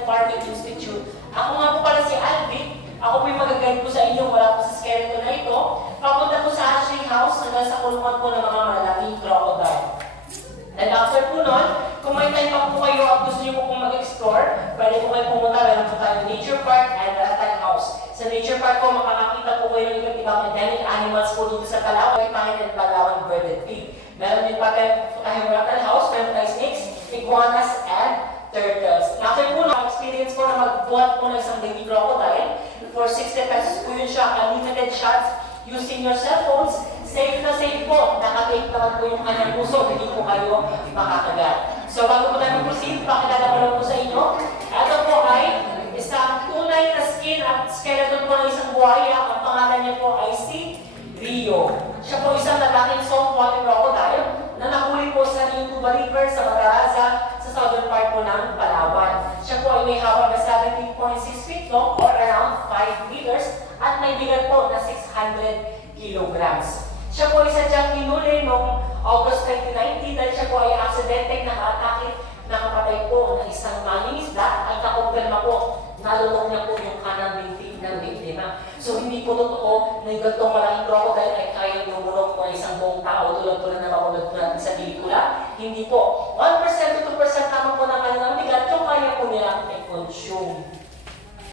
and Farming Institute. Ako nga po pala si Alvin. Ako po yung mag-guide po sa inyo mula po sa skeleton na ito. Papunta po sa hatchling house hanggang sa kulungan po ng mga malalaking crocodile. And after po nun, kung may time pa po kayo at gusto niyo po pong mag-explore, pwede po kayo pumunta. Meron po tayong nature park and reptile house. Sa nature park po, makakakita po kayo ng iba't ibang endemic animals po dito sa Palawan, Pangil and Palawan Bird and Pig. Meron din pa tayong reptile house, meron tayong snakes, iguanas, and turtles. After po na-experience po na magbuhat po ng isang baby crocodile, for 60 pesos po yun siya, unlimited shots using your cell phones. Safe na safe po, nakatape naman po yung kanyang puso, hindi po kayo makakagat. So bago po tayo mag-proceed, pakilala ko lang po sa inyo. Ito po ay isang tunay na skin at skeleton po ng isang buhaya. Ang pangalan niya po ay si Rio. Siya po isang lalaking saltwater crocodile na nahuli po sa Rio Tuba River sa Mataraza sa southern part po ng Palawan. Siya po ay may hawak na 17.6 feet long or around 5 meters at may bigat po na 600 kilograms. Siya po ay sadyang hinuli noong August 2019 dahil siya po ay aksidente naka-atake, nakapatay po ng isang mangingisda at nakumpirma po nalulong niya po yung kanang binti ng biktima. So hindi po totoo na yung gantong malaking crocodile ay kayang lumulong po isang buong tao tulad po na napapanood po natin sa pelikula. Hindi po. 1% to 2% naman po ng kanilang bigat yung kaya po nilang i-consume.